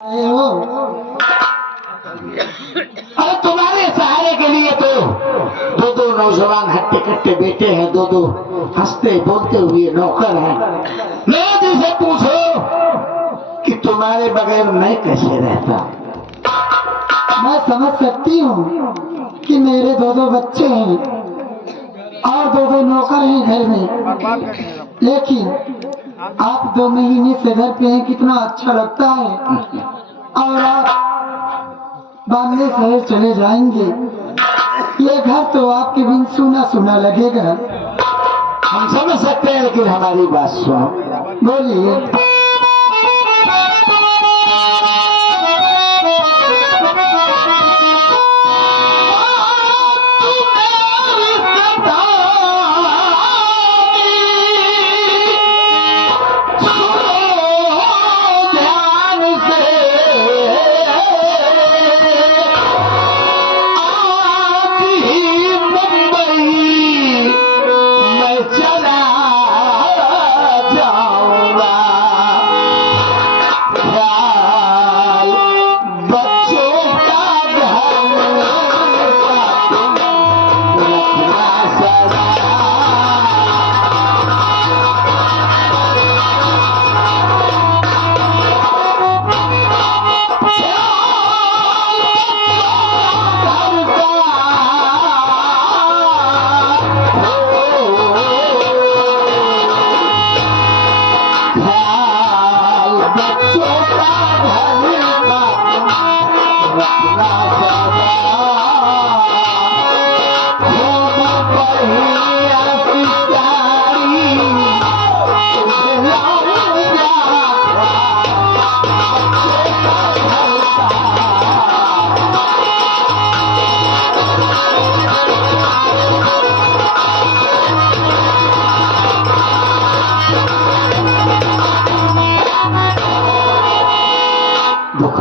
अरे तुम्हारे सहारे के लिए तो दो दो नौजवान हट्टे कट्टे बेटे हैं, दो दो हंसते बोलते हुए नौकर हैं। लोग से पूछो कि तुम्हारे बगैर मैं कैसे रहता। मैं समझ सकती हूँ कि मेरे दो दो बच्चे हैं और दो दो नौकर हैं घर में, लेकिन आप 2 महीने से घर पे हैं, कितना अच्छा लगता है। और आप बांग्ले शहर चले जाएंगे, ये घर तो आपके बिन सूना सूना लगेगा। हम समझ सकते हैं, लेकिन हमारी बात सुनो। बोलिए।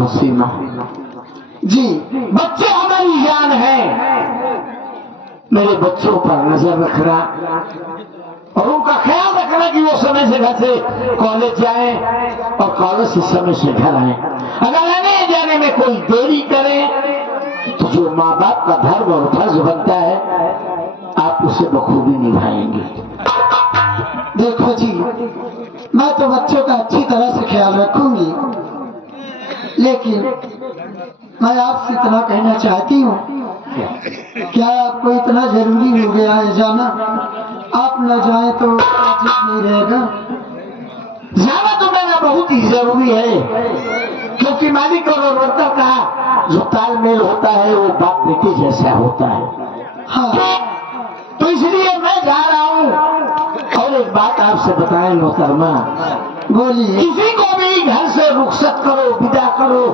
सीमा जी, बच्चे हमारी जान है। मेरे बच्चों पर नजर रखना और उनका ख्याल रखना कि वो समय से घर से कॉलेज जाए और कॉलेज से समय से घर आए। अगर आने जाने में कोई देरी करे तो जो माँ बाप का धर्म और फर्ज बनता है आप उसे बखूबी निभाएंगे। देखो जी, मैं तो बच्चों का अच्छी तरह से ख्याल रखूंगी, लेकिन मैं आपसे इतना कहना चाहती हूँ, क्या आपको इतना जरूरी हो गया है जाना? आप न जाए तो ठीक नहीं रहेगा। जाना तो मेरा बहुत ही जरूरी है, क्योंकि मालिक और वर्कर का जो तालमेल होता है वो बाप बेटे जैसा होता है। हाँ, तो इसलिए मैं जा रहा हूँ। और एक बात आपसे बताएं मोहतरमा, बोलिए। किसी को भी घर से रुखसत करो, विदा करो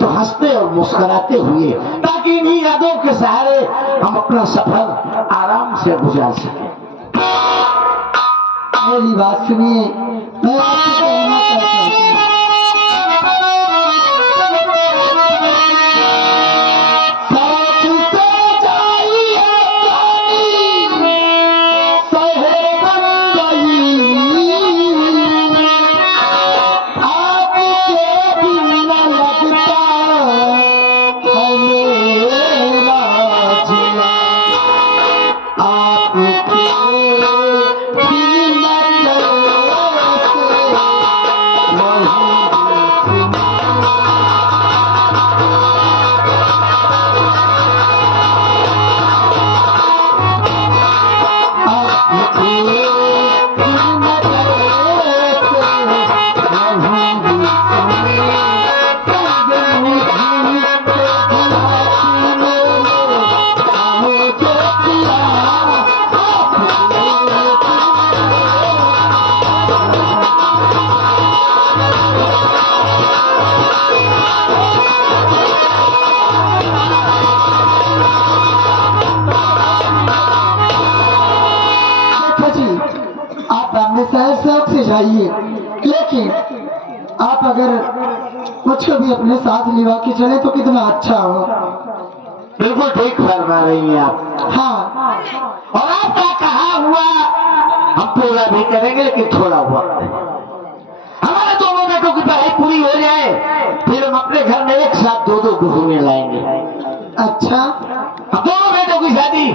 तो हंसते और मुस्कुराते हुए, ताकि इन्हीं यादों के सहारे हम अपना सफर आराम से गुजार सकें। मेरी बात सुनिए, मैं आपसे कहना चाहता हूँ, शौक से जाइए, लेकिन आप अगर मुझको भी अपने साथ लिवा के चले तो कितना अच्छा हो। बिल्कुल ठीक फरमा रही हैं आप। हाँ, और आपका कहा हुआ हम पूरा भी करेंगे, लेकिन थोड़ा वक्त हमारे दोनों बेटों की पढ़ाई पूरी हो जाए फिर हम अपने घर में एक साथ दो बहुएं लाएंगे। अच्छा, अब दोनों बेटों की शादी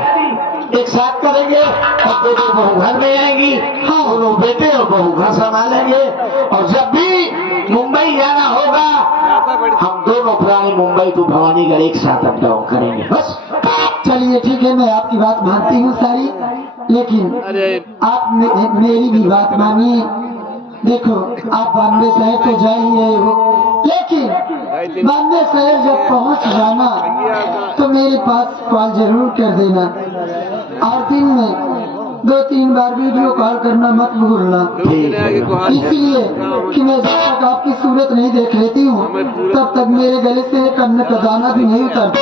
एक साथ करेंगे और दो बहू घर में आएंगी। हाँ, दोनों बेटे और बहू घर संभालेंगे। और जब भी मुंबई जाना होगा हम दोनों प्राणी मुंबई टू भवानीगढ़ एक साथ अप डाउन करेंगे। बस चलिए ठीक है, मैं आपकी बात मानती हूँ सारी, लेकिन आप मेरी भी बात मानिए। देखो, आप बॉम्बे शहर तो जा ही रहे हो, लेकिन बॉम्बे शहर जब पहुंच जाना तो मेरे पास कॉल जरूर कर देना, और दिन में 2-3 बार वीडियो कॉल करना मत भूलना। इसलिए कि मैं जब तक आपकी सूरत नहीं देख लेती हूँ तब तक मेरे गले से एक अन्न का दाना भी नहीं उतरता।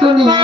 सुनिए,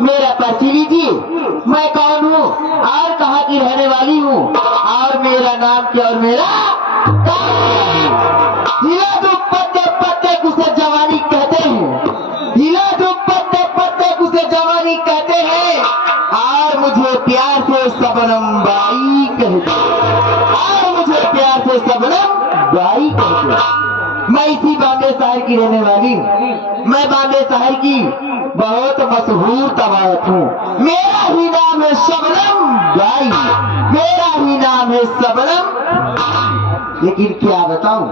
मेरा परिचय जी, मैं कौन हूँ और कहाँ की रहने वाली हूँ और मेरा नाम क्या और मेरा हिला दुख पत्ते पत्ते उसे जवानी कहते हैं, हिला दुख पत्ते पत्ते उसे जवानी कहते हैं और मुझे प्यार से सबनम बाई कहते हैं, और मुझे प्यार से सबनम बाई कहते हैं। मैं इसी बॉम्बे शहर की रहने वाली हूँ। मैं बॉम्बे शहर की बहुत मशहूर तवायत हूँ। मेरा ही नाम है शबनम बाई, मेरा ही नाम है शबनम। लेकिन क्या बताऊं,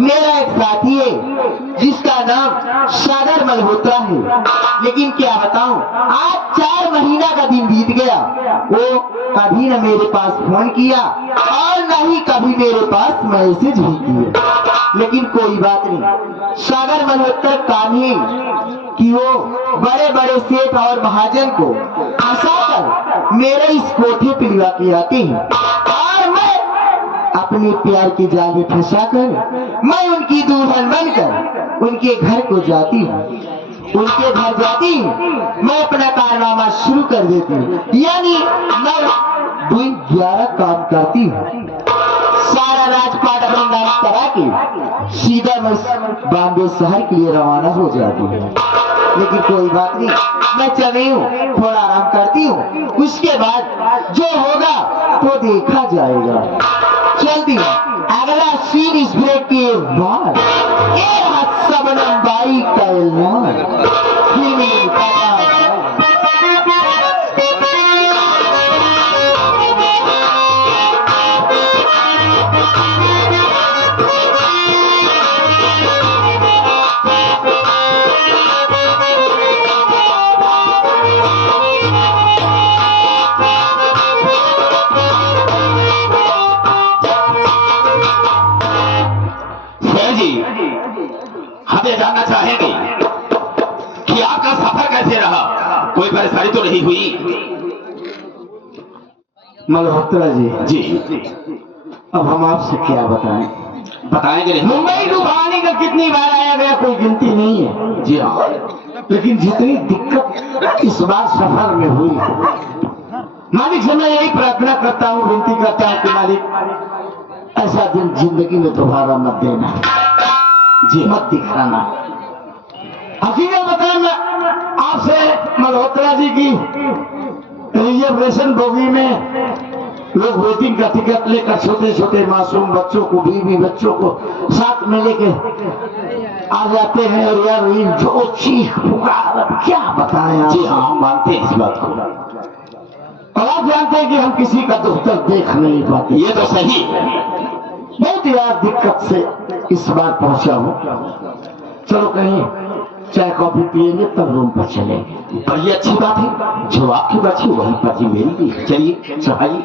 मेरा एक साथी है जिसका नाम सागर मल्होत्रा है। लेकिन क्या बताऊं, आज 4 महीना का दिन बीत गया, वो कभी न मेरे पास फोन किया और न ही कभी मेरे पास मैसेज भी किया। लेकिन कोई बात नहीं, सागर मल्होत्रा काम ही कि वो बड़े बड़े सेठ और महाजन को फंसाकर मेरे इस कोठे पे लिवा के आते हैं और मैं अपने प्यार के जाल में फंसाकर मैं उनकी दुल्हन बनकर उनके घर को जाती हूँ। उनके घर जाती हूँ, मैं अपना कारनामा शुरू कर देती हूँ, यानी मैं दिन 11 काम करती हूँ। सारा राजपाट अपने नाम करा के सीधा मैं बॉम्बे शहर के लिए रवाना हो जाती हूँ। लेकिन कोई बात नहीं, मैं चल रही हूँ, थोड़ा आराम करती हूँ, उसके बाद जो होगा वो देखा जाएगा। चलती हूँ। अगला सीन इस ब्रेक के बाद सबनम बाई कैलना हमें जानना चाहेंगे कि आपका सफर कैसे रहा, कोई परेशानी तो नहीं हुई? मल्होत्रा जी, जी अब हम आपसे क्या बताएं? बताएंगे नहीं? मुंबई डुबाने का कितनी बार आया गया कोई गिनती नहीं है। जी हाँ, लेकिन जितनी दिक्कत इस बार सफर में हुई, मालिक से मैं यही प्रार्थना करता हूँ, विनती करता हूँ कि मालिक ऐसा दिन जिंदगी में दोबारा मत देना, जी मत दिखाना। हकीकत बताया, मैं आपसे मल्होत्रा जी की रिजर्वेशन बोगी में लोग वेटिंग का टिकट लेकर छोटे छोटे मासूम बच्चों को, बीवी बच्चों को साथ में लेके आ जाते हैं, और यार ये जो चीख पुकार, क्या बताएं आप। जी हाँ, हम मानते हैं इस बात को, और आप जानते हैं कि हम किसी का दुख तक देख नहीं पाते। ये तो सही है। बहुत यार दिक्कत से इस बार पहुंचा हूँ। चलो कहीं चाय कॉफी पिएंगे तब रूम पर चलेंगे। बड़ी अच्छी बात है, जो आपकी बची वही बची मेरी भी। चलिए चढ़ाइए।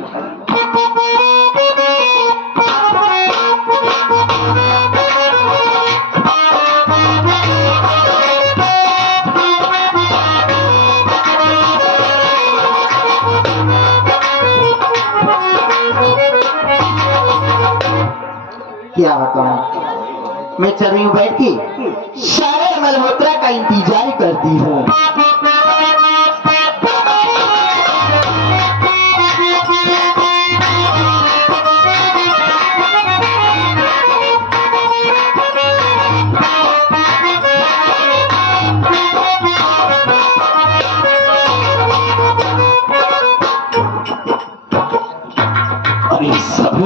क्या बताऊं, मैं चल रही हूँ बैठ के सारे मल्होत्रा का इंतजार करती हूँ। अरे सब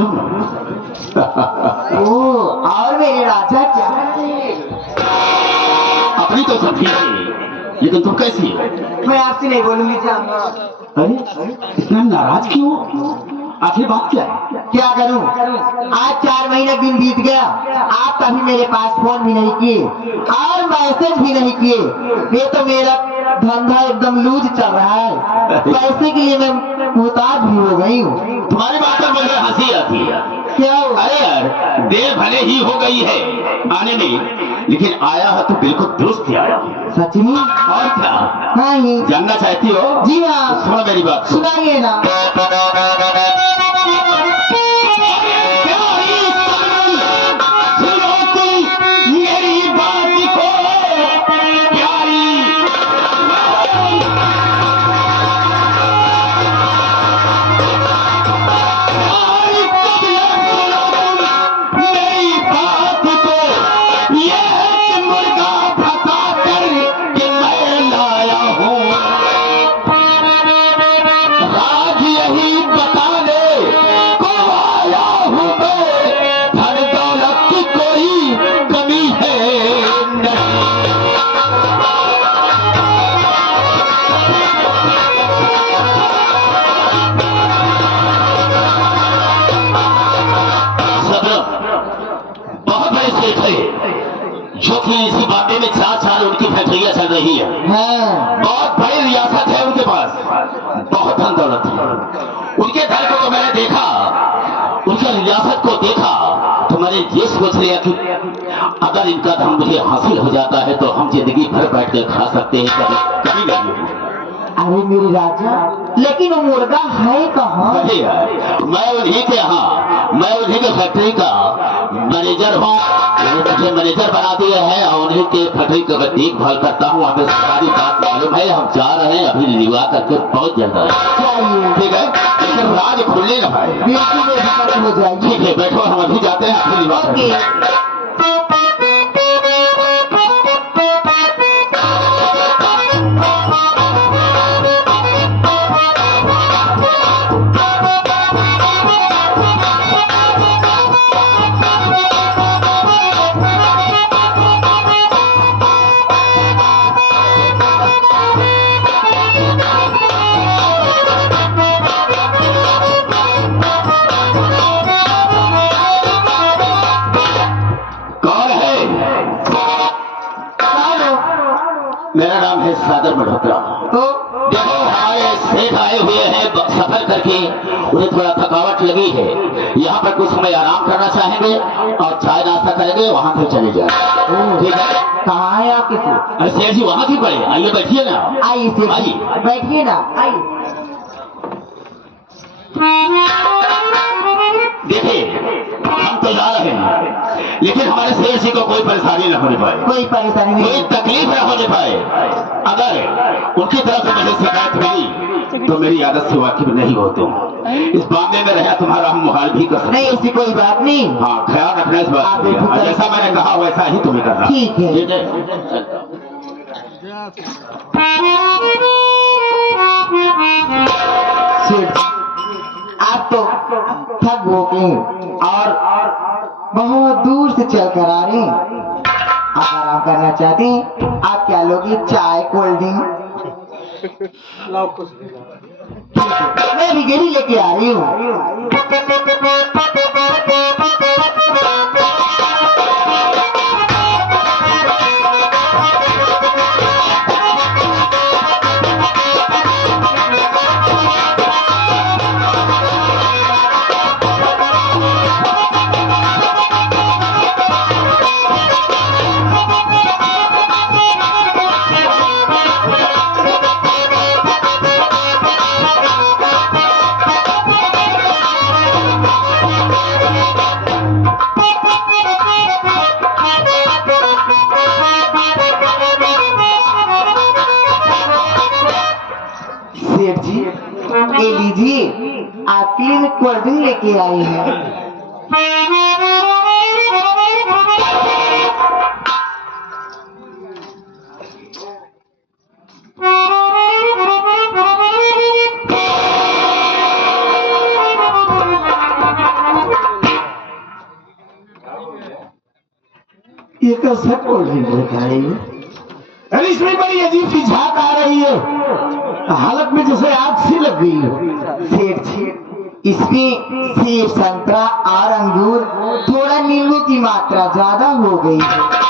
और मेरे राजा क्या है? अपनी तो सब ठीक है, लेकिन तुम कैसी हो? मैं आपसे नहीं बोलूंगी जाऊंगा। अरे इतना नाराज क्यों? आखिर बात क्या है? क्या करूं? आज 4 महीने दिन बीत गया, आप कभी मेरे पास फोन भी नहीं किए और मैसेज भी नहीं किए। ये तो मेरा धंधा एकदम लूज चल रहा है, पैसे के लिए मैं मुहताज भी हो गई हूँ। तुम्हारी बात पर मुझे हंसी आती है। क्या हुआ? अरे यार, देर भले ही हो गई है आने में, लेकिन आया है तो बिल्कुल दुरुस्त ही आया। सच में? और क्या नहीं। जानना चाहती हो? जी हाँ। तो सुनो मेरी बात। सुनाइए ना। जो कि इसी बातें में 4 साल उनकी फैक्ट्रियां चल रही है। बहुत बड़ी रियासत है उनके पास, बहुत धन दौलत है। उनके दल को तो मैंने देखा, उनकी रियासत को देखा तो मैंने ये सोच लिया कि अगर इनका धन मुझे हासिल हो जाता है तो हम जिंदगी भर बैठ कर खा सकते हैं, कभी नहीं। अरे मेरे राजा, लेकिन वो मुर्गा है कहाँ? वही है, मैं उन्हीं के यहाँ, मैं उन्हीं के फैक्ट्री का मैनेजर हूँ। मुझे मैनेजर बना दिए हैं और उन्हीं के फैक्ट्री का देखभाल करता हूँ। हमें सारी बात मालूम है। हम जा रहे हैं, अभी लिवा करके बहुत जल्द है। ठीक है, लेकिन राज खुलने न पाए। बिल्कुल हो जाएगी। ठीक है, बैठो, हम अभी जाते हैं, अभी लिवा करते हैं। मेरा नाम है सागर मल्होत्रा। देखो, हमारे सेठ आए हुए हैं सफर करके, उन्हें थोड़ा थकावट लगी है। यहाँ पर कुछ समय आराम करना चाहेंगे और चाय नाश्ता करेंगे, वहाँ से चले जाए। ठीक है? कहाँ है आप? किसी? अरे सेठ जी वहाँ क्यों पड़े? आइए बैठिए ना। आइए, आइए बैठिए ना, आइए। देखिए, हम तो जा रहे हैं, लेकिन हमारे सेठ जी को कोई परेशानी न होने पाए, कोई परेशानी नहीं, कोई तकलीफ न होने पाए। अगर उनकी तरफ से मुझे शिकायत मिली तो मेरी आदत से वाकिफ नहीं हो तुम। इस मामले में रहा तुम्हारा हम मुहाल भी कर सकते। नहीं, ऐसी कोई बात नहीं। हाँ, ख्याल रखना इस बात का। जैसा मैंने कहा वैसा ही तुम्हें करना। ठीक है। ठीक है। सेठ, आप तो थक गए और बहुत दूर से चल कर आ रहे हैं। आप आराम करना चाहते हैं? आप क्या लोगे? चाय, कोल्ड ड्रिंक? मैं भी गेड़ी लेके आ रही हूँ। सेठ जी, ये लीजिए, आपके लिए मैं कोल्ड ड्रिंक लेके आई है। ये कैसे कोल्ड ड्रिंक लेकर आई है? अरे इसमें बड़ी अजीब सी झाग आ रही है, हालत में जैसे आग सी लग गई है। सेठ जी, इसमें सेब, संतरा और अंगूर, थोड़ा नींबू की मात्रा ज्यादा हो गई है।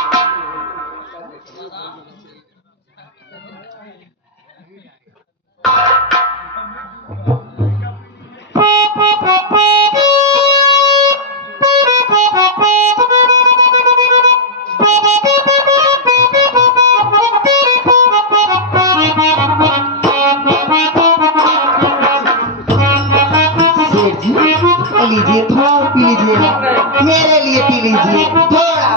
लीजिए, थोड़ा और पी लीजिए, मेरे लिए पी लीजिए थोड़ा।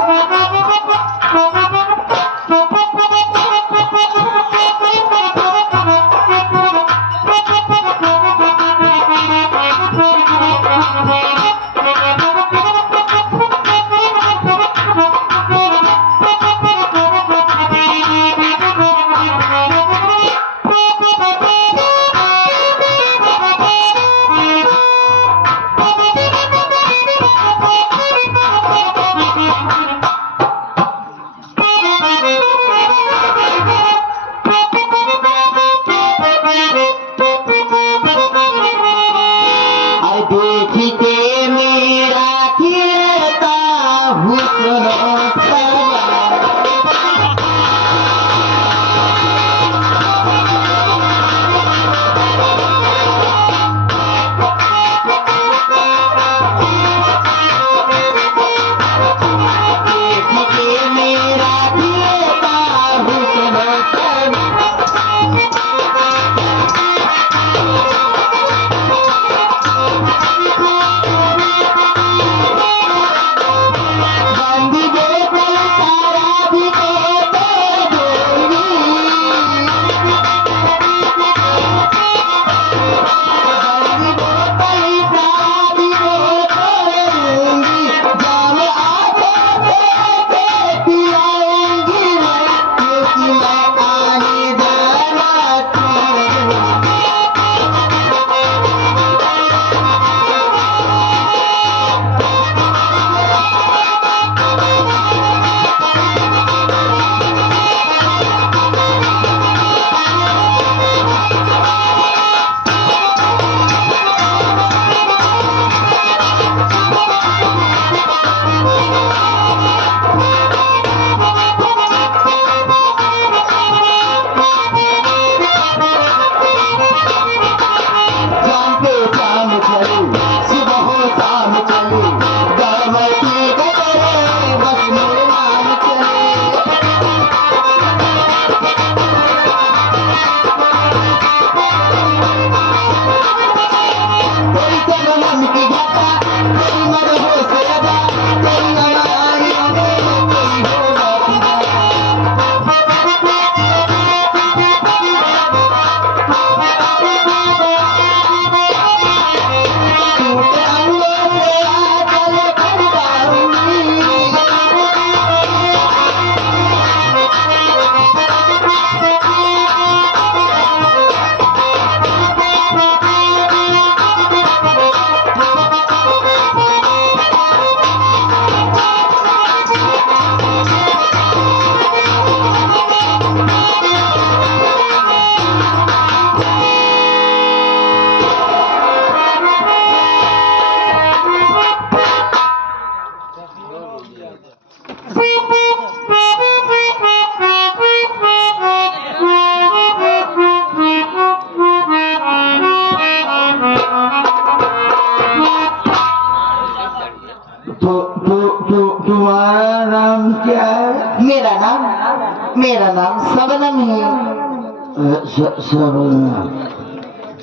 मेरा नाम सबनम है।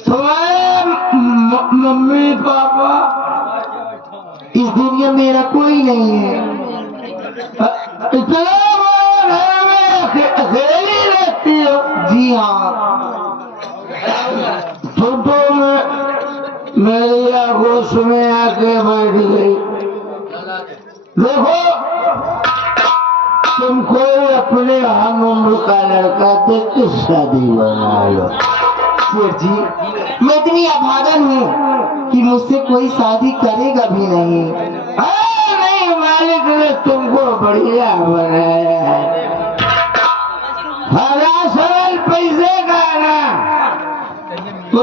तुम्हारे मम्मी पापा इस दुनिया मेरा कोई नहीं है। इतना बड़ा घर में अकेली रहती हो? जी हाँ। तुम तो मेरी आगोश में आके बैठ गई। देखो, तुम कोई अपने हम उम्र का लड़का देख के शादी बना लो। सेठ जी, मैं इतनी अभागन हूँ कि मुझसे कोई शादी करेगा भी नहीं। नहीं, मालिक ने तुमको बढ़िया बनाया है। हरा सरल पैसे का ना, तो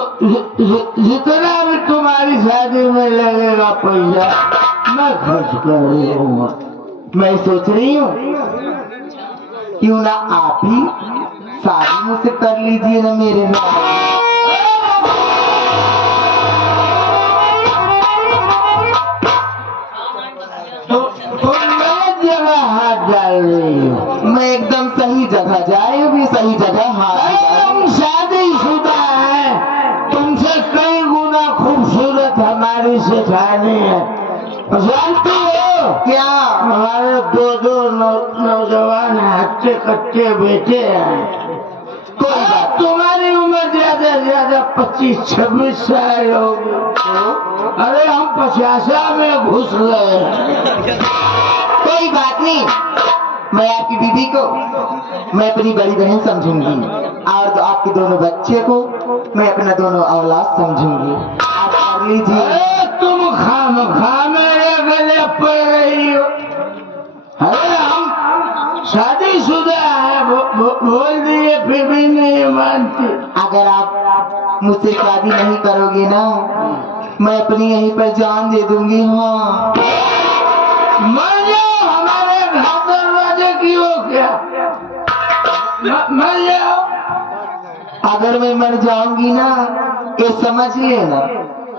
जितना भी तुम्हारी शादी में लगेगा पैसा मैं खर्च कर दूंगा। मैं सोच रही हूँ क्यों ना आप ही शादी मुझसे कर लीजिए ना मेरे नाम। जगह हाथ डाल रही हो। मैं एकदम सही जगह जाए भी सही जगह हाथ। हम शादीशुदा है, तुमसे कई गुना खूबसूरत हमारी सेठानी है। जानती हो क्या? हमारे दो नौजवान हट्टे कट्टे बेटे हैं। कोई बात तुम्हारी उम्र ज्यादा से ज्यादा 25-26 साल होगी। अरे हम 50 में घुस गए। कोई बात नहीं, मैं आपकी बीवी को मैं अपनी बड़ी बहन समझूंगी और तो आपके दोनों बच्चे को मैं अपना दोनों औलाद समझूंगी। आप कर लीजिए। अरे तुम खामखा मेरे गले पड़ रही हो। अरे हम शादीशुदा है, बोल दिए फिर भी नहीं मानती। अगर आप मुझसे शादी नहीं करोगे ना, मैं अपनी यहीं पर जान दे दूंगी। हाँ, मर जाओ, हमारे घर दरवाजे की हो क्या? मर जाओ। अगर मैं मर जाऊंगी ना, ये समझ लेना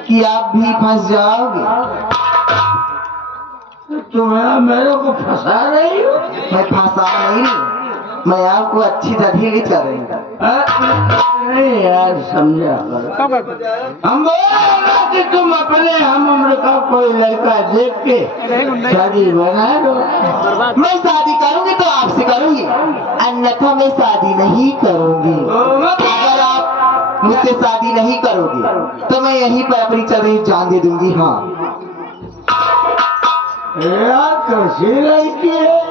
कि आप भी फंस जाओगे। तुम्हें मेरे को फंसा रही हो? मैं फंसा नहीं, मैं आपको अच्छी जगह ले चल रही हूँ। नहीं यार, समझा करो। हम बोल रहे कि तुम अपने हम उम्र का कोई लड़का देख के शादी बना लो। मैं शादी करूंगी तो आपसे करूंगी, अन्यथा मैं शादी नहीं करूंगी। अगर आप मुझसे शादी नहीं करोगे तो मैं यहीं पर अपनी चल रही जान दे दूंगी। हाँ, यार कैसी लड़की है?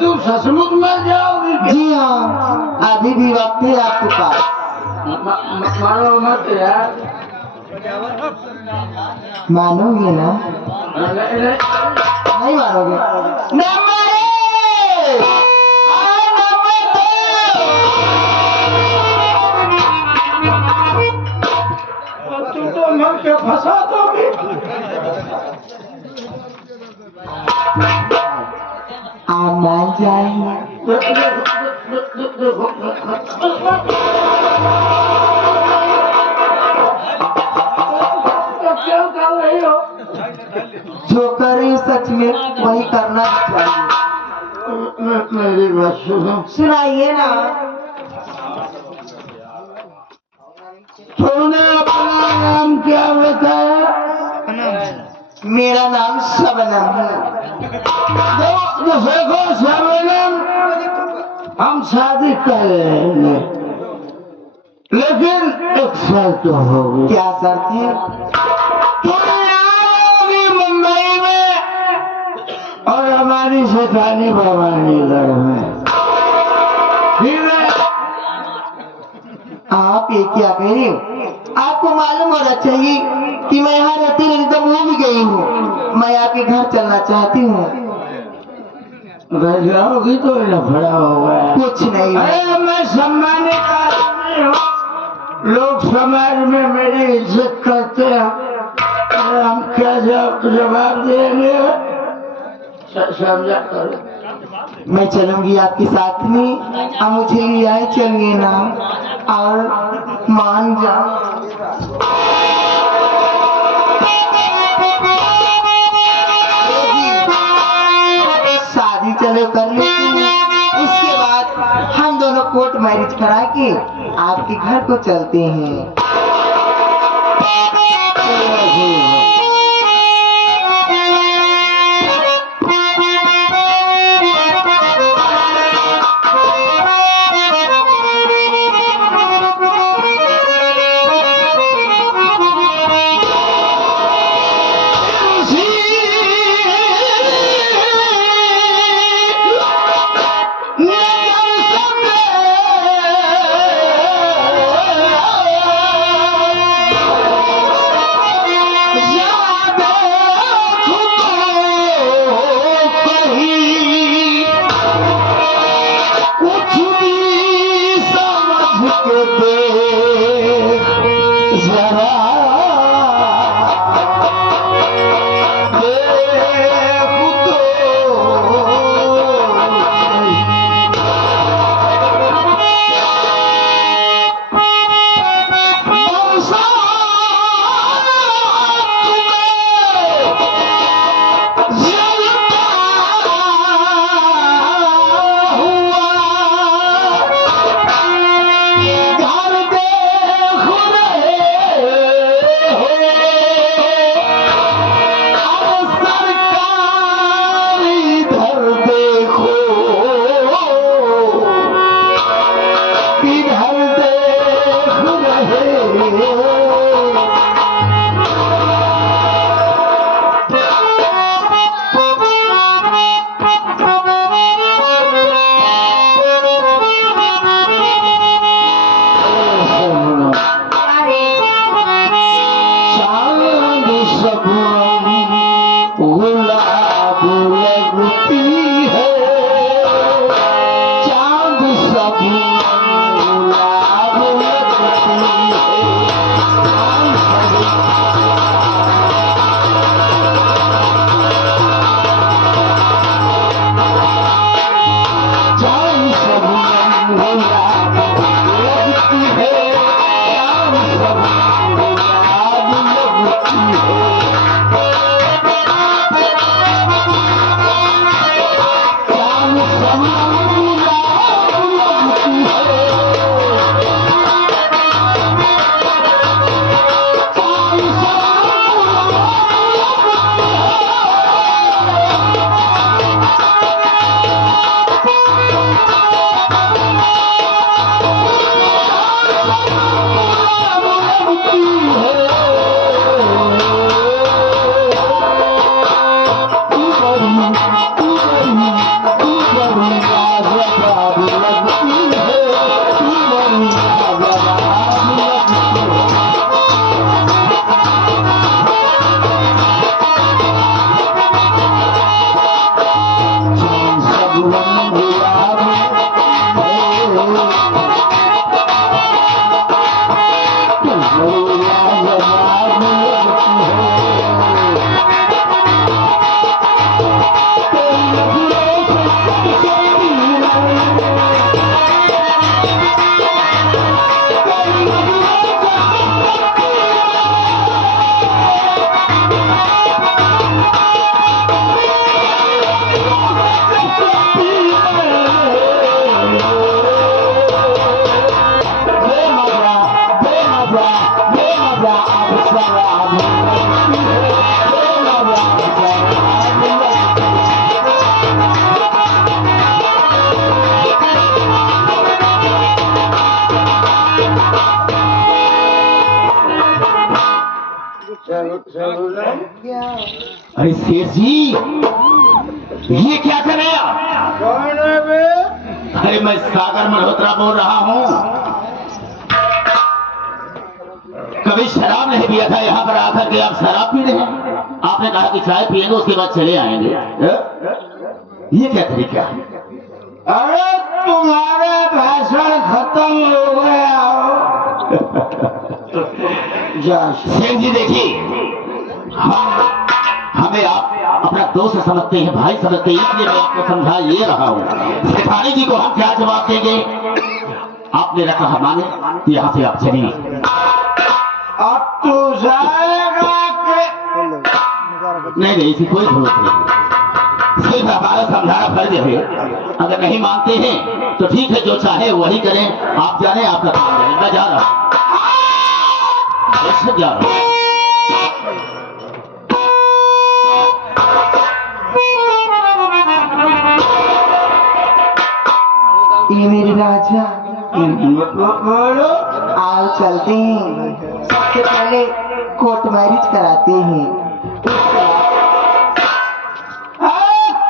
तुम सचमुच मर जाओगी? जी हाँ, अभी भी वक्त है आपके पास। मारो मत यार। मानोगे ना? नहीं मानोगे? न मारे! न मत! तुम तो मर के फंसा दोगे। आप मान जाएंगे। क्या कर रही हो? जो कर रही हूँ सच में वही करना चाहिए। मेरी बात सुनो। सुनाइए ना। तूने अपना नाम क्या बताया? मेरा नाम शबनम है। देखो शबनम, हम शादी कर लेंगे, लेकिन एक शर्त होगी। क्या शर्त है? तुम आओगी मुंबई में और हमारी सेठानी भवानीगढ़ में। ठीक है? आप ये क्या कह रहे हो? आपको मालूम होना चाहिए कि मैं यहाँ रहती रहती तो वो भी गई हूँ। मैं आपके घर चलना चाहती हूँ। घर जाओगी तो लफड़ा होगा। कुछ नहीं। अरे मैं सम्मानित आदमी हूँ, लोग समाज में मेरी इज्जत करते हैं। अरे हम क्या जवाब देंगे? समझा करो। मैं चलूंगी आपके साथ में, आप मुझे ले आए चलिए ना और मान जाओ। कोर्ट मैरिज करा के आपके घर को चलते हैं। अरे शेर जी, ये क्या कर रहे आप? अरे मैं सागर मल्होत्रा बोल रहा हूँ। कभी शराब नहीं पिया था, यहाँ पर आकर के आप शराब पी रहे हैं। आपने कहा कि चाय पिएंगे उसके बाद चले आएंगे। ये क्या तरीका है? अरे तुम्हारा भाषण खत्म हो गया। शेर जी देखिए, हमें आप अपना दोस्त समझते हैं, भाई समझते हैं, इसलिए मैं आपको समझा ये रहा हूँ। सेठानी जी को हम क्या जवाब देंगे? आपने रखा हमारे, यहाँ से आप चलिए। अब तू जाएगा कि नहीं नहीं, इसकी कोई जरूरत नहीं, सिर्फ हमारा समझाना फर्ज है। अगर नहीं मानते हैं तो ठीक है, जो चाहे वही करें। आप जाने, आपका काम है, मैं जा रहा हूँ, जा रहा हूँ। ये मेरे राजा, आओ चलते हैं। सबसे पहले कोर्ट मैरिज कराते हैं।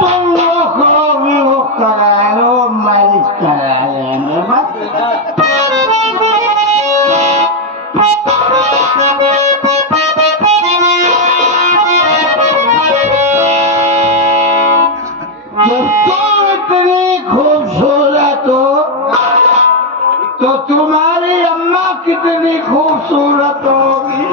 तुम लोग भी वो करा लो, मैरिज करा लेंगे बस। जब तुम इतनी खूबसूरत हो तो तुम्हारी अम्मा कितनी खूबसूरत होगी।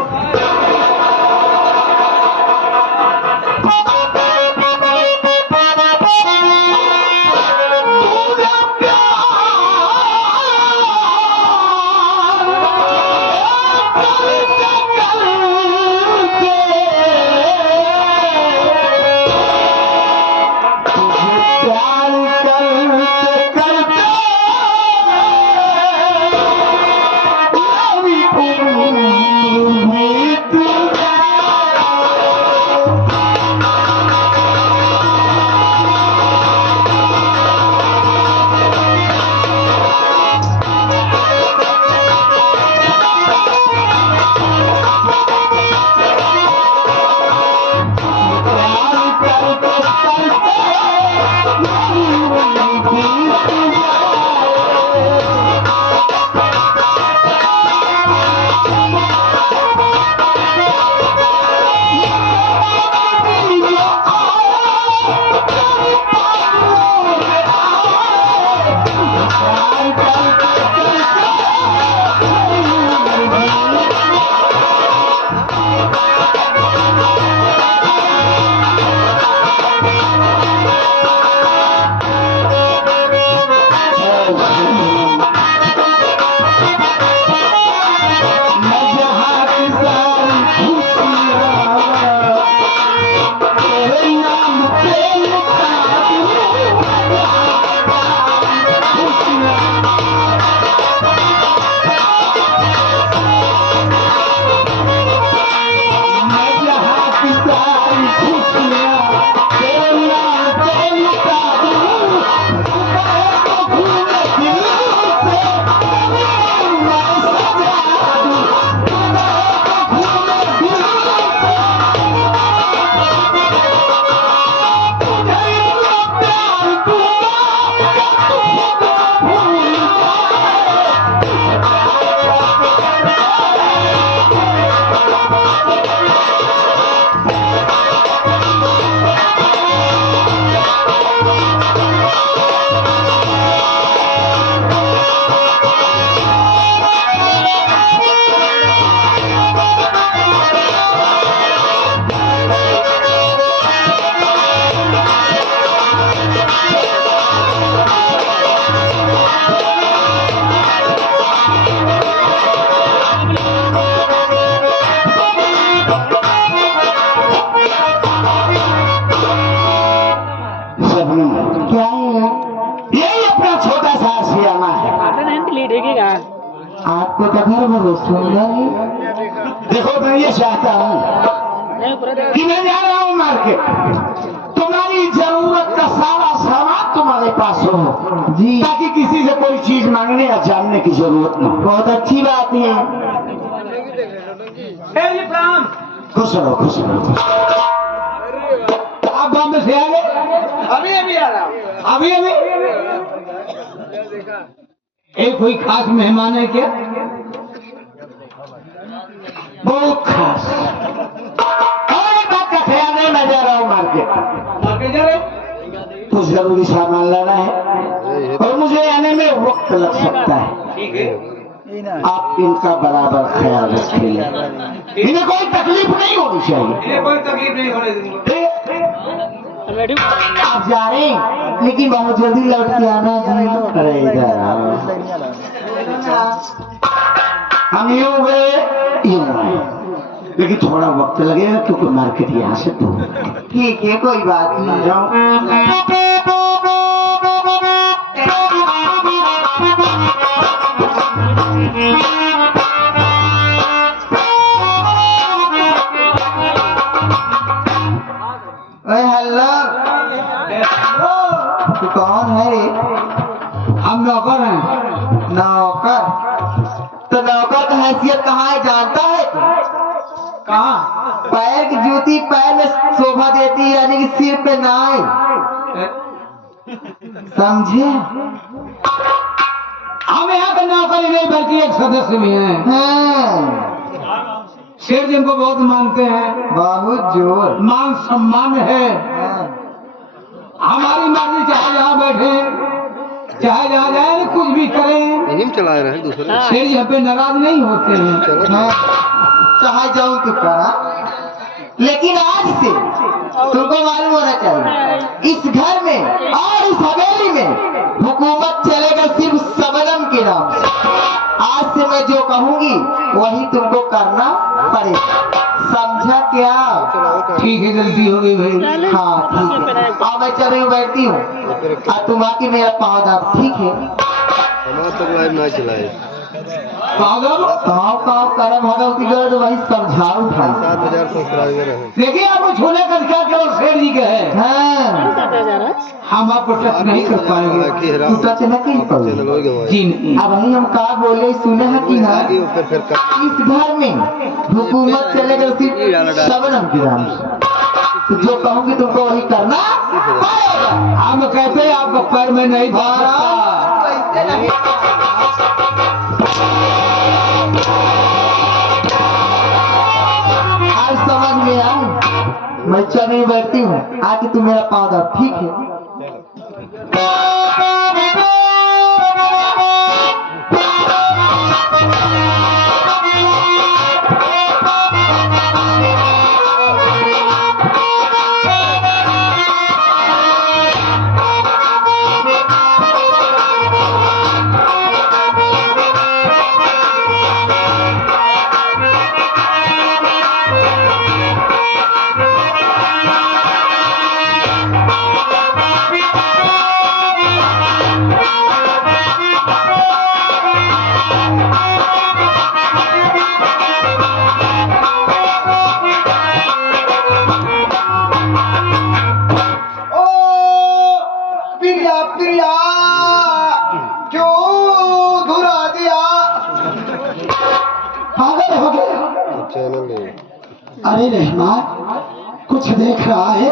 आपको तो घर बहुत सुंदर है। देखो मैं ये चाहता हूँ कि मैं जा रहा हूँ मार्केट, तुम्हारी जरूरत का सारा सामान तुम्हारे पास हो जी, ताकि किसी से कोई चीज मांगने या जानने की जरूरत न हो। बहुत अच्छी बात है। खुश रहो, खुश रहो। आप बॉम्बे से आ गए? अभी आ रहा हूँ। अभी एक कोई खास मेहमान है क्या? बहुत खास। और एक बात का ख्याल है, मैं जा रहा हूँ मार्केट। जा रहे? कुछ जरूरी सामान लाना है और मुझे आने में वक्त लग सकता है। ठीक है, आप इनका बराबर ख्याल रखिए, इन्हें कोई तकलीफ नहीं होनी चाहिए। इन्हें कोई तकलीफ नहीं होने दूंगा। आप जा रहे हैं लेकिन बहुत जल्दी लौट के आना जी। अरे इधर आओ। हम यूं गए यूं आए, लेकिन थोड़ा वक्त लगेगा क्योंकि मार्केट यहाँ से दूर है। ठीक है, कोई बात नहीं। जाओ। हम नौकर हैं। नौकर? तो नौकर का हैसियत कहाँ है जानता है? कहाँ? पैर की जूती पैर में शोभा देती है, यानी कि सिर पे नाई। समझे? हम यहाँ के नौकर ही नहीं बल्कि एक सदस्य भी हैं। हाँ, शेर जी हमको बहुत मानते हैं, बहुत जोर। मान सम्मान है। हाँ, हमारी मर्जी चाहे जहाँ बैठे चाहे जहाँ जाए कुछ भी करें, यही चला रहे हैं दूसरे। शेर जी हम पे नाराज नहीं होते हैं। हाँ, चाहे जाऊं तो करा, लेकिन आज से तुमको मालूम होना चाहिए इस घर में और इस हवेली में हुकूमत चलेगा सिर्फ सबनम के नाम से। आज से मैं जो कहूंगी वही तुमको करना पड़ेगा, समझा क्या? ठीक है, गलती हो गई भाई। हाँ ठीक है, अब मैं चल रही हूँ, बैठती हूँ और तुम आके मेरा पाँव दाब, ठीक है? हमारे तक लाइव ना चलाए। पाँव पाँव करम भगवती गए तो वही समझाऊ था। 7,000 सब्सक्राइबर है। देखिए आपको छोले का अधिकार केवल शेर जी का है। हाँ, हम आपको टच नहीं कर पाएंगे। तू टच नहीं कर चैनल हो गया जी नहीं। अब वही हम कहा बोले, सुने हैं कि हाँ फिर इस घर में हुकूमत चलेगा सिर्फ सबनम के नाम से। तो जो कहूँगी तुमको वही करना पड़ेगा। हम कहते हैं आपका पैर में नहीं धरा। आज समझ में आई, मैं चल नहीं बैठती हूँ, आके तू मेरा पाँव दाब, ठीक है? पागल हो गया? चैनल है। अरे रहमान, कुछ देख रहा है?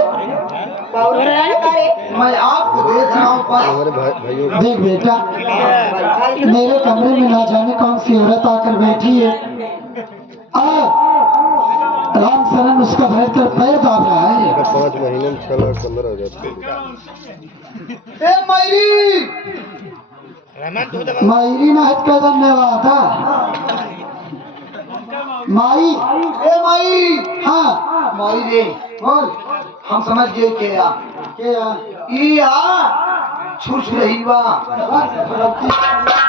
मैं आपको देख रहा हूँ पर हमारे भाइयों देख बेटा, मेरे कमरे में ना जाने कौन सी औरत आकर बैठी है और राम शरण उसका भयंकर पैर दाब रहा है। का 5 महीने में 6,15,000। मायरी ना हट का धन्यवाद। माई, ए माई, हाँ माई रे, बोल। हम समझ गए क्या? क्या? या छुछ रही बा।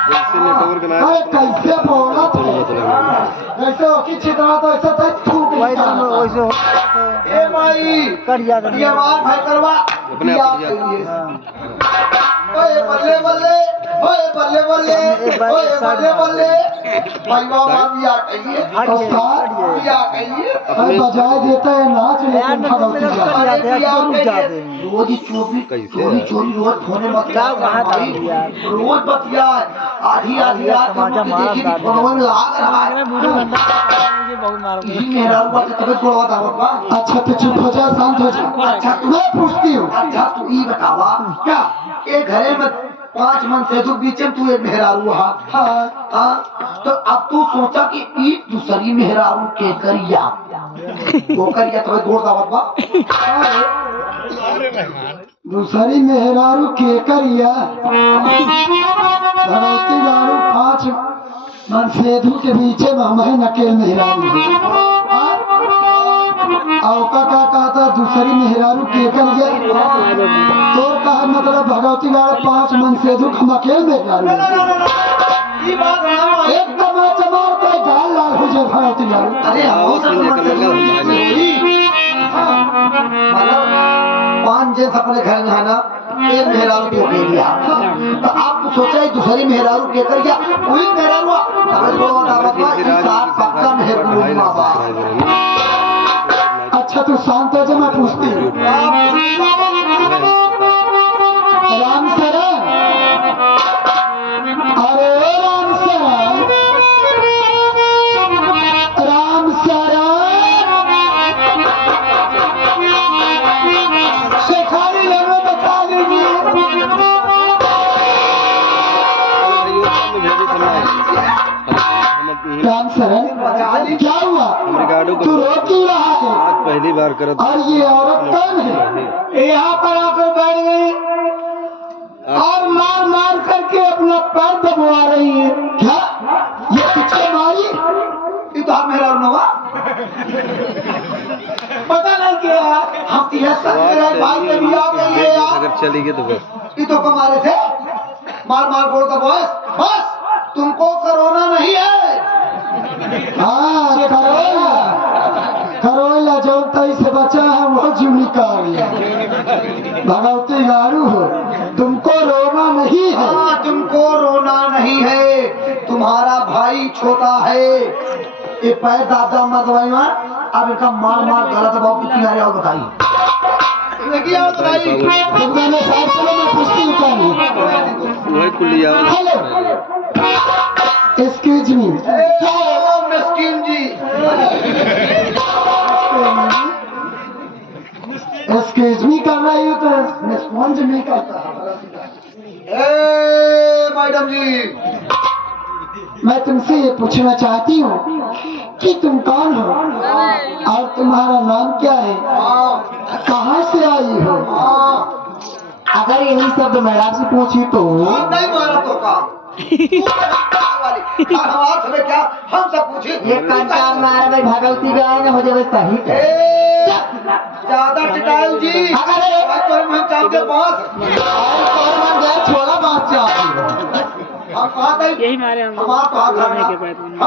जैसे नेटवर्क ना अरे कैसे बोला था? जैसे ओकी छितरा तो ऐसा था थूक ए माई, ये बात भाई करवा अपने दिया आप के लिए। ओए बल्ले बल्ले, ओए बल्ले बल्ले, ओए बल्ले बल्ले, भाई बाबा बिया कहिए, उस्ताद बिया कहिए, अरे बजाय देता है नाच, लेकिन भगवती जा। अरे बिया कहिए। रोज ही चोरी चोरी रोज फोने मत रोज बतिया, आधी आधी रात फोन लाग रहा है। मेरा ऊपर से तबियत थोड़ा बतावा। अच्छा तो चुप हो जा, शांत हो जा। अच्छा मैं पूछती हूँ। अच्छा तू ये बतावा क्या एक घरे में 5 मन से तू बीच में तू एक मेहरारू हाँ, तो अब तू सोचा कि एक दूसरी मेहरारू के करिया वो करिया तो गोड़ दावत बा। दूसरी मेहरारू के करिया भगवती गारू 5 मन सेधु के बीचे में हमें नकेल मेहरारू है। औका का कहता दूसरी मेहरारू के करिया, तो कहा मतलब भगवती गारू 5 मन सेधु नकेल मेहरारू ये बात ना एक तमाचा मारता गाल लाल हो जाए भगवती गारू। अरे हम मतलब 5 जेंस अपने घर में है ना, एक मेहरारू को दे दिया तो आप सोचा ही दूसरी मेहरारू के कर गया वही मेहरारू पक्का मेहरारू बाबा। अच्छा तू शांत हो जा, मैं पूछती हूँ। राम शरण राम शरण, क्या हुआ? तू रो क्यों रहा है? आज पहली बार करत और ये औरत कौन है? यहाँ पर आकर बैठ गई और मार मार करके अपना पैर दबवा रही है। क्या ये तुझे मारी? ये तो आप मेरा होगा पता नहीं क्या हम मेरा भाई के बिया के लिए अगर चली गई तो बस ये तो कमारे से मार मार बोल का बस बस तुमको कोरोना नहीं है। हाँ, करोला जो तई से बचा है वो जीव निकाल लिया। भगवती गारू हो, तुमको रोना नहीं है। हाँ, तुमको रोना नहीं है, तुम्हारा भाई छोटा है। ये पैर दादा मत दवाई मार, अब इनका मार मार गलत बहुत किनारे और बताइए देखिए आओ तो भाई मैंने साहब चलो मैं पूछती हूँ क्या नहीं। वही कुलिया हेलो, एक्सक्यूज मी। मिस्किन जी एक्सक्यूज मी कर रही हूँ तो रिस्पॉन्स नहीं करता। मैडम जी मैं तुमसे ये पूछना चाहती हूँ कि तुम कौन हो और तुम्हारा नाम क्या है? कहाँ से आई हो? अगर यही शब्द मैडम से पूछी तो नहीं मारा तो का हमें क्या हम सब पूछे ये कंटा मारा भाई भगवती गाय न हो जाए सही ज्यादा टिकाऊ जी हम चाहते पास छोड़ा बात हम कहा था यही मारे हम हम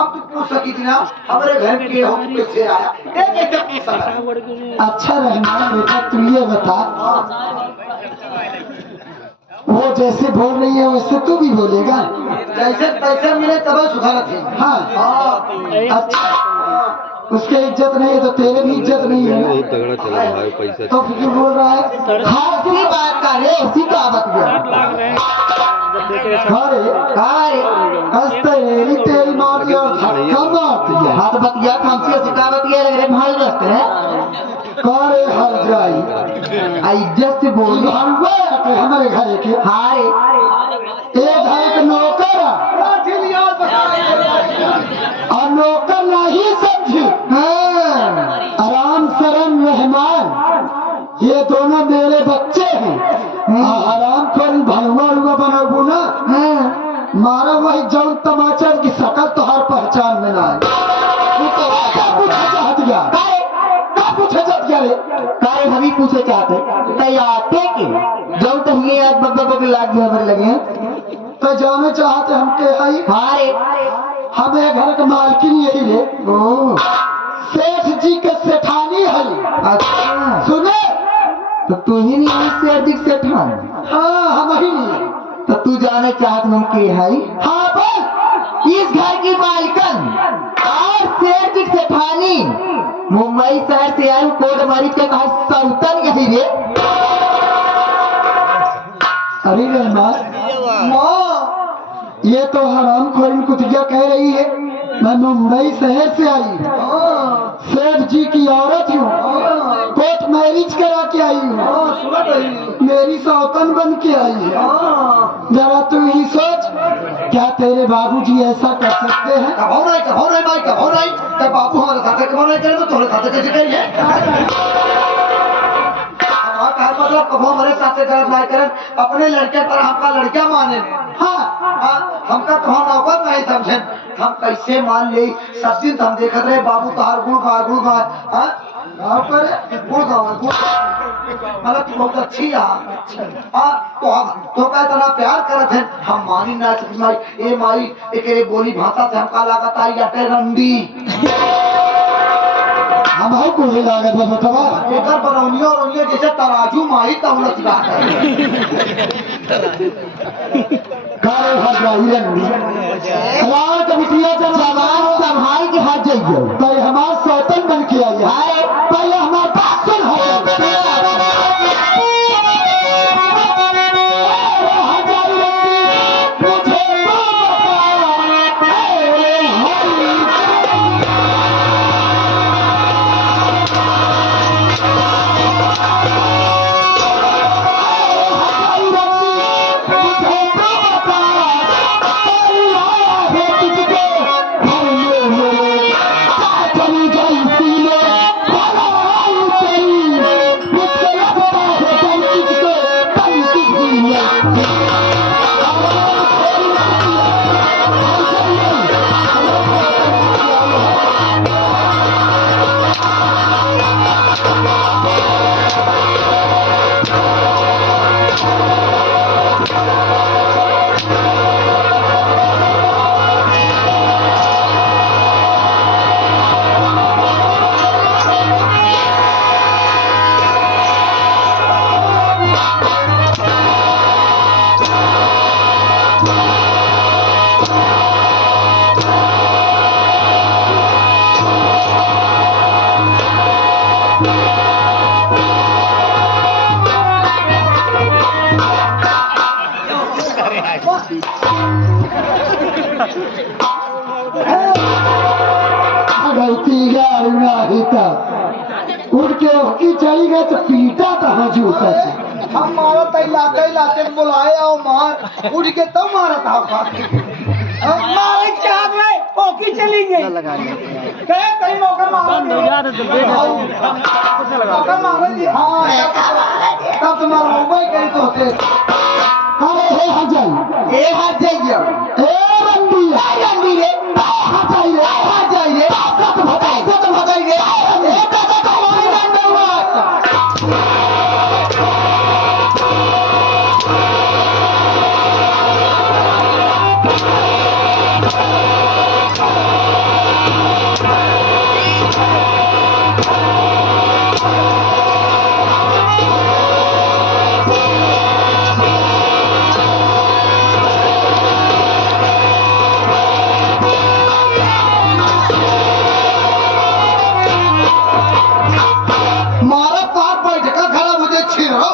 तो पूछ सकी थी ना हमारे घर के हो कैसे आया कैसे पूछ सका। अच्छा रहमान बेटा तू ये बता, वो जैसे बोल रही है वैसे तू भी बोलेगा? जैसे पैसे मिले तब सुधार थे। हाँ, अच्छा उसके इज्जत नहीं है तो तेरे भी इज्जत नहीं है। बहुत तगड़ा चल रहा है पैसा तो फिर बोल रहा है हाँ उसी बात का रे उसी का बत तेरी तेरी मारती और धक्का मारती है। हाथ बतिया हमसे सीधा बतिया लग रहे भाई रस्ते हैं करे हर जाई आई इज्जत से बोल हमारे घर के हारे एक घर नौकर और नौकर नहीं समझी। आराम शरण रहमान ये दोनों मेरे बच्चे हैं। आराम कर भलुआ उगा बनाबू ना मारा वही जौन तमाचर की शकल तो हर पहचान में ना कार्य हम ही पूछे चाहते तैयार के जब तक ये आज बग लाग गया हमारे लगे तो जाने चाहते हम के आई हारे हमें घर का मालकिन यही है। सेठ जी के सेठानी है। अच्छा सुने तो तू ही नहीं इससे अधिक से ठान हाँ हम ही नहीं। तो तू जाने चाहत हम के है हाँ बस इस घर की मालकन और शेर की सेठानी मुंबई शहर से आई कोट मरीज का कहा सौतन यही रे। अरे रहमान ये तो हराम खोरी कुतिया कह रही है मैं मुंबई शहर से आई हूँ। सेठ जी की औरत हूँ, कोर्ट मैरिज करा के आई हूँ, मेरी सौतन बन के आई है। जरा तू ही सोच क्या तेरे बाबूजी ऐसा कर सकते हैं? कब हो नहीं जब बाबू हमारे साथ कब नहीं करे तो तुम्हारे साथ कैसे करिए मतलब कब हमारे साथ नहीं करें अपने लड़के तरह हमका लड़का माने। हाँ हमका तो नौकर नहीं समझे हम कैसे मान ले। सब दिन हम देख रहे बाबू तार गुड़ खाए मतलब बहुत अच्छी तो का इतना प्यार करत है हम मानी ना सकती माई ए माई एक बोली भाषा से हमका लागत आई अटे रंडी हमारे को ही लागत है बतावा एक बनौनियों और जैसे तराजू माही तौलत बात है कारे हर जाई रंगी रात बिटिया जब समाज संभाल के हाथ जाइए तो हमारे सौतन बन के आई है। पहले हमारे बात सुन गलती गाड़ी नहीं था उड़ के उसकी चली गई तो पीटा कहाँ जूता हम मारो इलाके इलाके में बुलाए आओ मार उड़ के तब मारा था मारे क्या गए ओकी चली गई कहे कहीं मौका मारो मौका मारो जी हाँ तब तुम्हारा मुंबई कहीं तो होते अरे हे हजाई ए हाथ जाइए ए रंडी रंडी रे हजाई रे हाथ जाइए तो भगाइए ए दादा तो वही रंडा हुआ मारा पार बैठ का खड़ा मुझे छिड़ो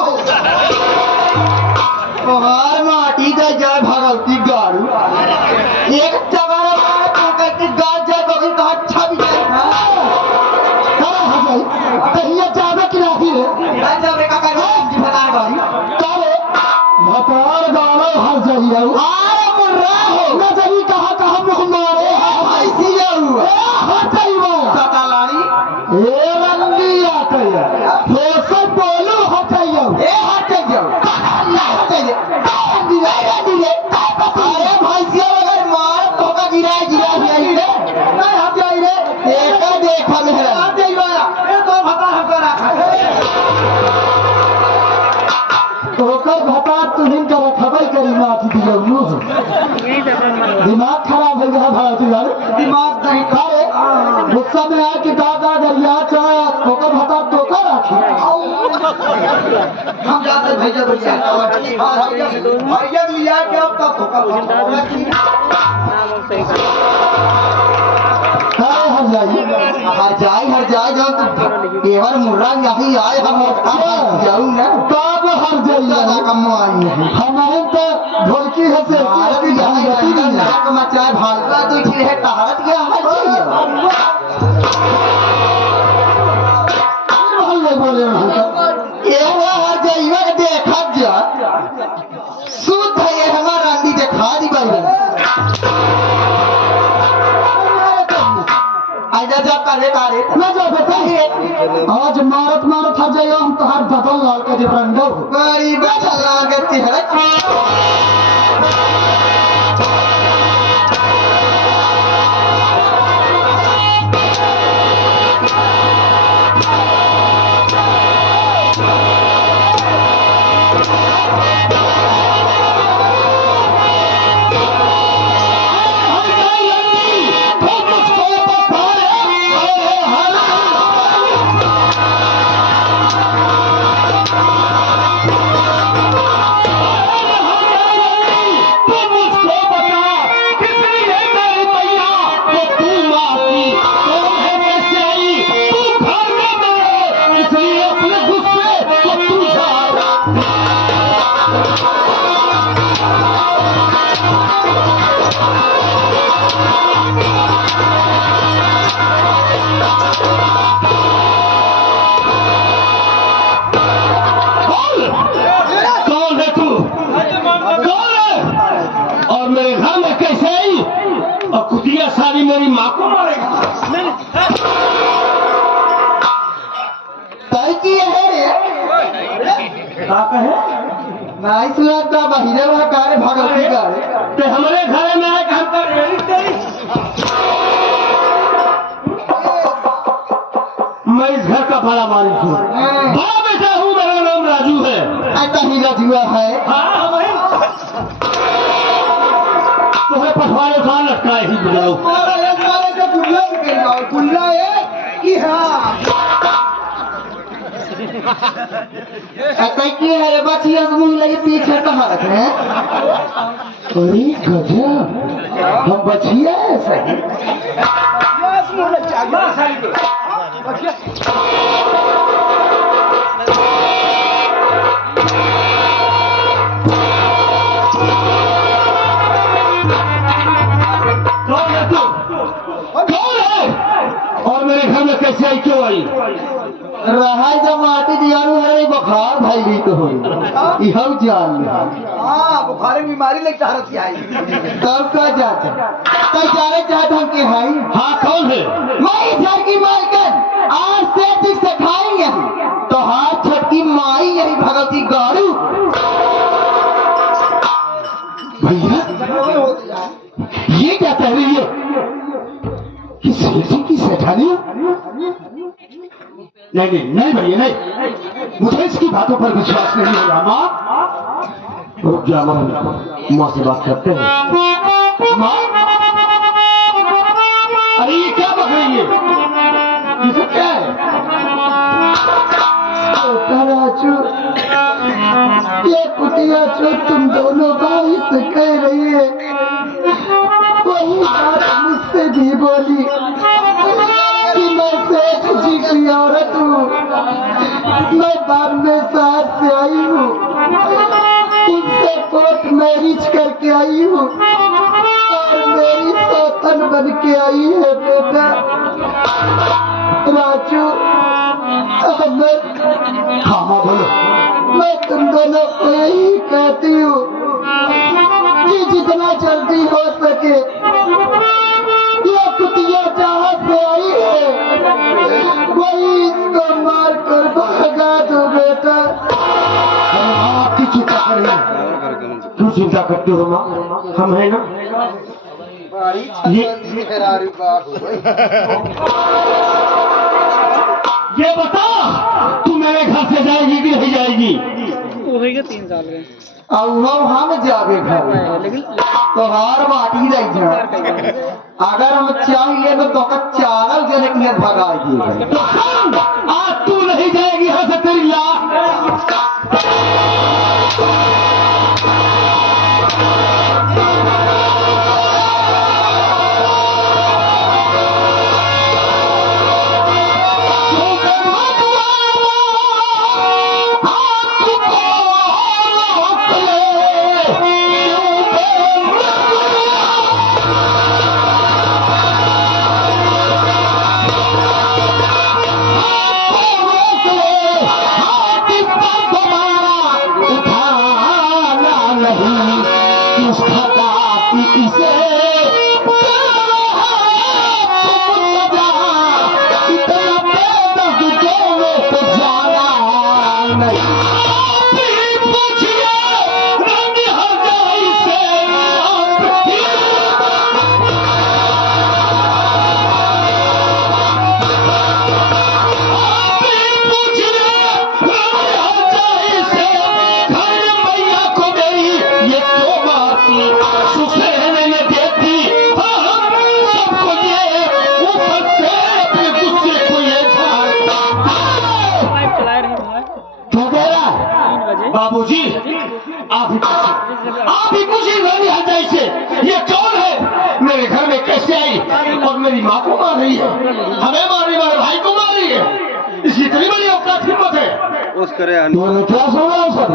बाहर माटी का जाए भगवती गाड़ू एक चवारा मारा तो कहती गाड़ जाए तो कहा अच्छा भी जाए कहाँ हजाई कहीं जावे कि राखी रे गाड़ जाए का जी भगार गाड़ी करे भतार गाना हजाई रे आरे मुर्रा हो न जरी कहाँ मुख मारे ऐसी हुआ हजाई वो सतालानी ए रंडी आते है सब बोलो हजाई ए हट जाओ ना हट जाओ अरे भैंसिया अगर मार तो का गिरा गिरा नहीं हट जाई रे देखा देखा मेरा हट जाई वाला ए तो भता हम रखा ओकर भता तुहिन कर खबर करी माटी दियो नु दिमाग खराब हो गया भारती यार दिमाग नहीं अरे गुस्सा में आके दादा गरिया चाहे ओकर भता तो का राखी हम जाते भैया भैया लिया के अब तक हर जाई हर जाए जब केवल मुर्रा यही आए हम जाऊँ ना तब हर जाइए कम आई हमारे तो ढोलकी है से नाक मचाए भागता तो है तहारत गया हर बोले हर जाइए देखा जा शुद्ध है हमारा रंडी देखा दी भाई जब करे तारे न जो बताइए आज मारत मारत आ जाइए हम तो हर बदल लाल का जब रंडो बड़ी बैठा लागत है सारी मेरी माँ को मारेगा की है नहीं सुना बहिरे वहाँ कार्य भगवती कार्य तो हमारे घर में है काम कर मैं इस घर का बड़ा मालिक हूँ बड़ा बेटा हूँ मेरा नाम राजू है ऐसा ही रजुआ है तुम्हें पछवाड़े साल लटकाए ही बुलाओ की है बचिया से मुंह लगी पीछे कहाँ रखे? अरे गजब, हम बचिया है सही। और मेरे घर में कैसे आई, क्यों आई? रहा जब माटी दियारू है बुखार भाई भी तो हो यह जान हाँ बुखार की बीमारी लेके चाहत आई। तब का जाता तो जाने चाहत हम के भाई। हाँ कौन है? मैं इस घर की मालकन आज से ठीक से खाएंगे तो हाथ छटकी माई यही भगवती गाड़ू। भैया ये क्या कह रही है कि सेठी की सेठानी? नहीं भैया नहीं, मुझे इसकी बातों पर विश्वास नहीं हो रहा। माँ रुक जा, माँ से बात करते हैं। माँ अरे ये क्या बक रही है, ये सब क्या है? राजू ये कुटिया जो तुम दोनों भाई से कह रही है वही बात मुझसे भी बोली कि मैं सेठ जी की औरत हूँ, मैं बाद में शहर से आई हूँ, उनसे कोर्ट मैरिज करके आई हूँ और मेरी सौतन बन के आई है बेटा। राजू हाँ माँ बोलो। मैं तुम दोनों को यही कहती हूँ कि जितना जल्दी हो सके ये कुतिया जहाँ से आई है वही इसको मार कर भगा दो बेटा। आपकी चिंता करें, क्यों चिंता करते हो माँ, हम है ना। ये बता तू मेरे घर से जाएगी कि नहीं जाएगी? वो होगा 3 साल में। अब हम जावे घर तो हार बाटी रही जा। अगर हम चाहिए तो चावल देने के लिए भगा दिए। तो सुन, आज तू नहीं जाएगी यहाँ से, तेरी बाबूजी आप ही पूछिए मेरी हटाई से, ये कौन है, मेरे घर में कैसे आई और मेरी माँ को मार रही है, हमें मार रही, मेरे भाई को मार रही है, इसकी इतनी बड़ी औकात हिम्मत है। उस करे क्या सुना सब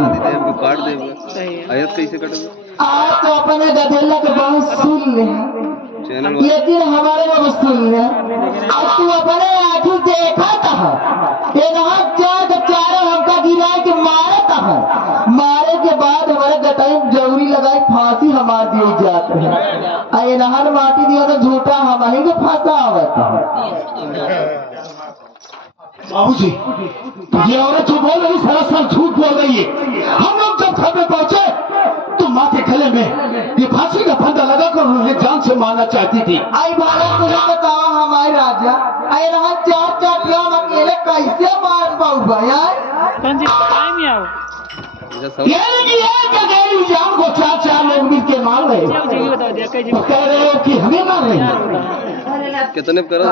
काट देगा आयत कैसे कटेगा? आज तो अपने गधेला के बहुत सुन ले, लेकिन हमारे में सुन ले। अब तू अपने आंखों देखा था ये चारों हमका गिरा के मारा था, मारे के बाद हमारे गटाई जरूरी लगाई फांसी हमार दी जाते हैं। ये नहर माटी दिया तो झूठा हमारे को फांसा आवता है। बाबूजी ये औरत जो बोल रही सरासर झूठ बोल रही है। हम लोग जब घर में पहुंचे तो माँ के गले में ये फांसी का फंदा लगाकर उन्हें जान से मारना चाहती थी। आई भारत तुझे बताओ हमारे राजा आई रहा चार चाटिया अकेले कैसे मार पाऊ भैया? कौन सी टाइम ही आओ जान को चार चार लोग मिल के मार रहे जी बता दिया कई तो कह रहे हो कि हमें मार रहे हैं। कितने करो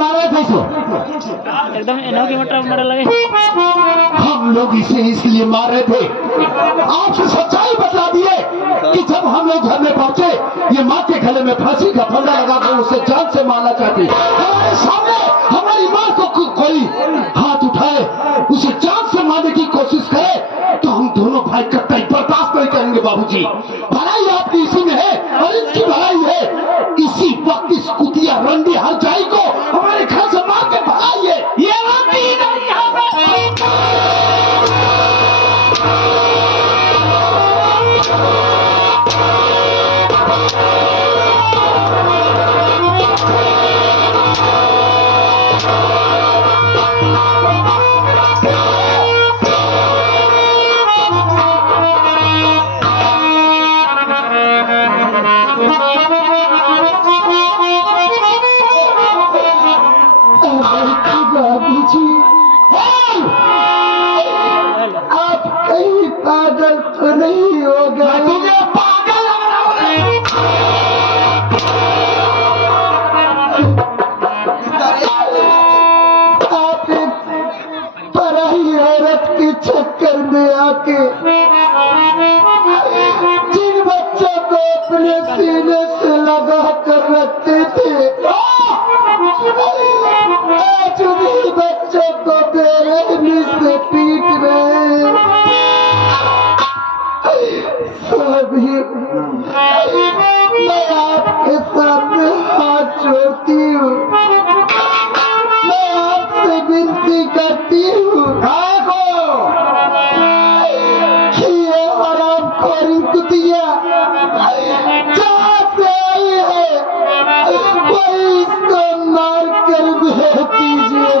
मारे थे इसे? एकदम इनो की मटर लगे। हम लोग इसे इसलिए मार रहे थे, आपसे सच्चाई बता दिए कि जब हम लोग घर में पहुंचे, ये माँ के गले में फांसी का फंदा लगाकर उसे जान से मारना चाहती। हमारे सामने हमारी माँ को कोई हाथ उठाए, उसे जान से मारने की कोशिश करे, तो हम दोनों भाई कतई बर्दाश्त नहीं करेंगे। बाबूजी, भलाई आपकी इसी में है और इसकी भलाई है। इसी वक्त इस कुतिया रंडी हरजाई को हमारे घर से मार के भगाई है। ये रंडी नहीं बाबूजी, आप कहीं पागल तो नहीं हो गए? तुम्हें पागल आप एक पराई औरत के चक्कर में आके जिन बच्चों को अपने सीने से लगा कर रखते थे, आज उन्हीं बच्चों को बेरहमी से पीट रहे हैं। सभी मैं आपके सामने हाथ जोड़ती हूँ, मैं आपसे विनती करती हूँ कि ये हरामखोरी कुतिया जहाँ से आई है, कोई इसको मार कर भेज दीजिए।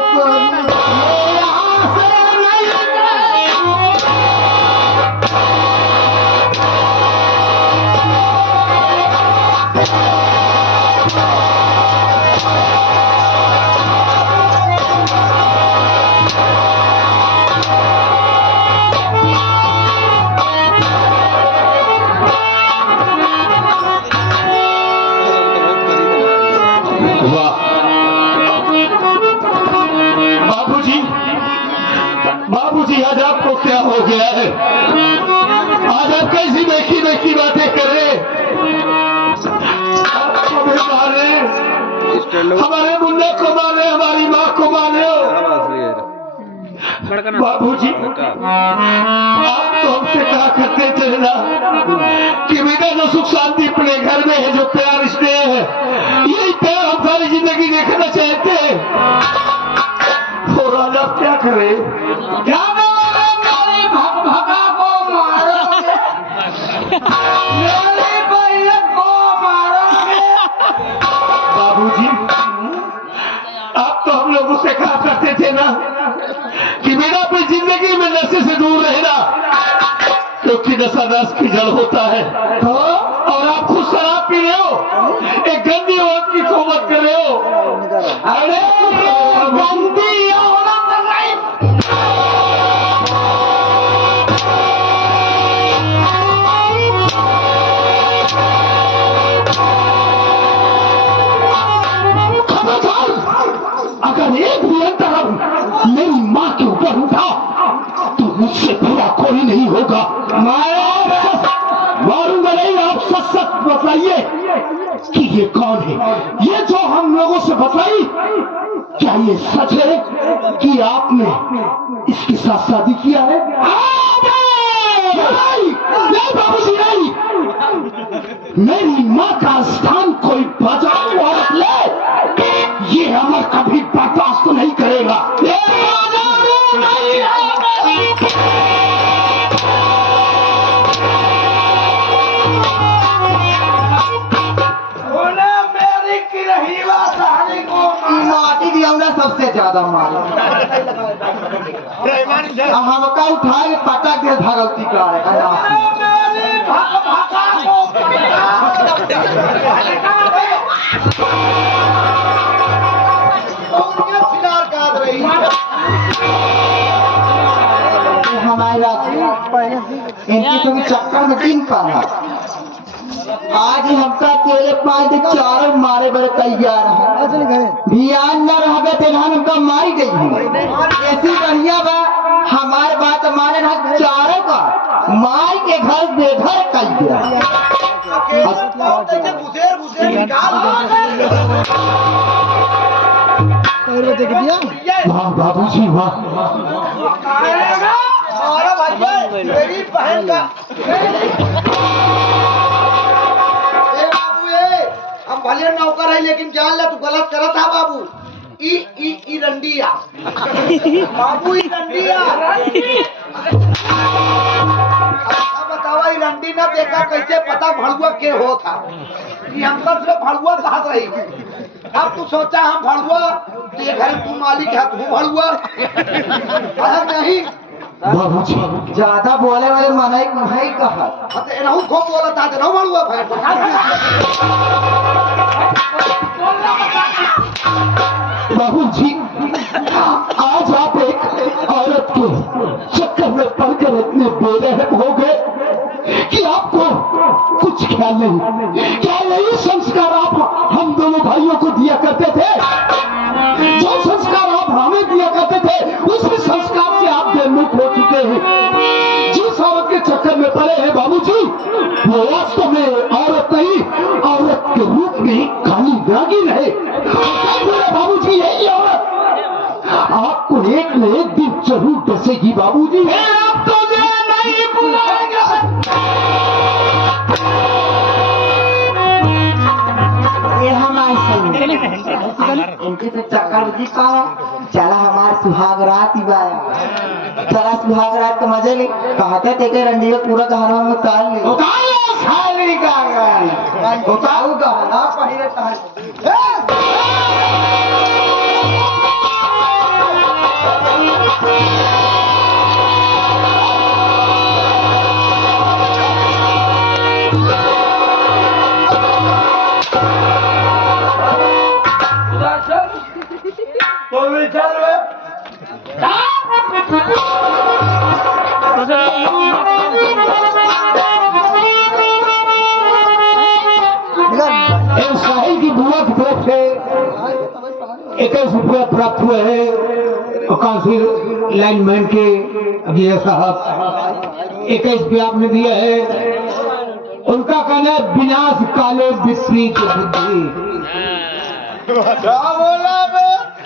बाबूजी, आज आपको क्या हो गया है? आज आप कैसी बेकी बेकी बातें कर रहे? आप हमें मार रहे, हमारे मुन्ने को मार रहे, हमारी माँ को मार रहे हो। बाबूजी, आप तो हमसे कहा करते थे ना कि बेटा जो सुख शांति अपने घर में है, जो प्यार स्नेह है, यही प्यार हम सारी जिंदगी देखना चाहते हैं। और आज आप क्या कर रहे? क्या बोलोगे? मेरी भगा को मारोगे, मेरी बहन को मारोगे। बाबूजी, आप तो हम लोगों से कहा करते थे ना कि बेटा अपनी जिंदगी में नशे से दूर रहना, क्योंकि नशा नस की जड़ होता है। और आप खुद शराब पी रहे हो, एक गंदी औरत की सोबत कर रहे हो। अरे गंदी औरत नहीं, खबरदार, अगर एक भी अंतरंग मेरी माँ के ऊपर उठा तो मुझसे बुरा कोई नहीं होगा। मारूंगा नहीं। आप सच सच बताइए कि ये कौन है? ये जो हम लोगों से बताई, क्या ये सच है कि आपने इसके साथ शादी किया है? नहीं बाबूजी, नहीं। मेरी माँ का स्थान कोई बजाऊ औरत ले, ये अमर कभी बर्दाश्त नहीं करेगा। माटी दिया सबसे ज्यादा मार हमका उठा के पटक दे भगवती हमारा इनकी तुम चक्कर में गिन पाना आज हमका तेरे पाँच चारों मारे बड़े तैयार है ध्यान न रह गए तेरा हमका मारी गई है ऐसी बढ़िया बा हमारे बात माने ना चारों का मार के घर बेघर कर दिया वाह बाबूजी वाह। मेरी बहन का हम भले नौकर है लेकिन जान ले तू गलत करत है बाबू। ई रंडिया बाबू ई रंडिया अच्छा बतावा ई रंडी ना देखा कैसे पता भड़ुआ के हो था ये हम सब से भड़ुआ कहत रही। अब तू सोचा हम भड़ुआ ये घर तू मालिक है तू भड़ुआ नहीं बाबूजी ज्यादा बोले वाले मनाई नहीं कहा रहू खूब बोला था रहू भड़ुआ भाई बाबूजी आज आप एक औरत के चक्कर में पड़कर इतने बेरहम हो गए कि आपको कुछ ख्याल नहीं। क्या यही संस्कार आप हम दोनों भाइयों को दिया करते थे? जो संस्कार आप हमें दिया करते थे उसी संस्कार से आप बेमुख हो चुके हैं। जिस औरत के चक्कर में पड़े हैं बाबूजी वो वास्तव में औरत नहीं औरत के रूप में ही खाली नागिन है। बाबूजी यही औरत आपको एक न एक दिन जरूर डसेगी बाबूजी। आप तो नहीं बुलाएंगे। ये हमारे इनके तो चक्कर जी पाया चला हमारे सुहाग रात ही बाया चला सुहाग रात का मजे ले कहते थे कि रंडी में पूरा गहना में उतार ले खाली का उतारू गहना पहले तार साहिल की बुआ की तरफ से 21 रुपया प्राप्त हुए हैं काउंसिल लाइनमैन के अभिया साहब 21 रुपया आपने दिया है। उनका कहना है विनाश काले विपरीत बुद्धि। क्या बोला बे?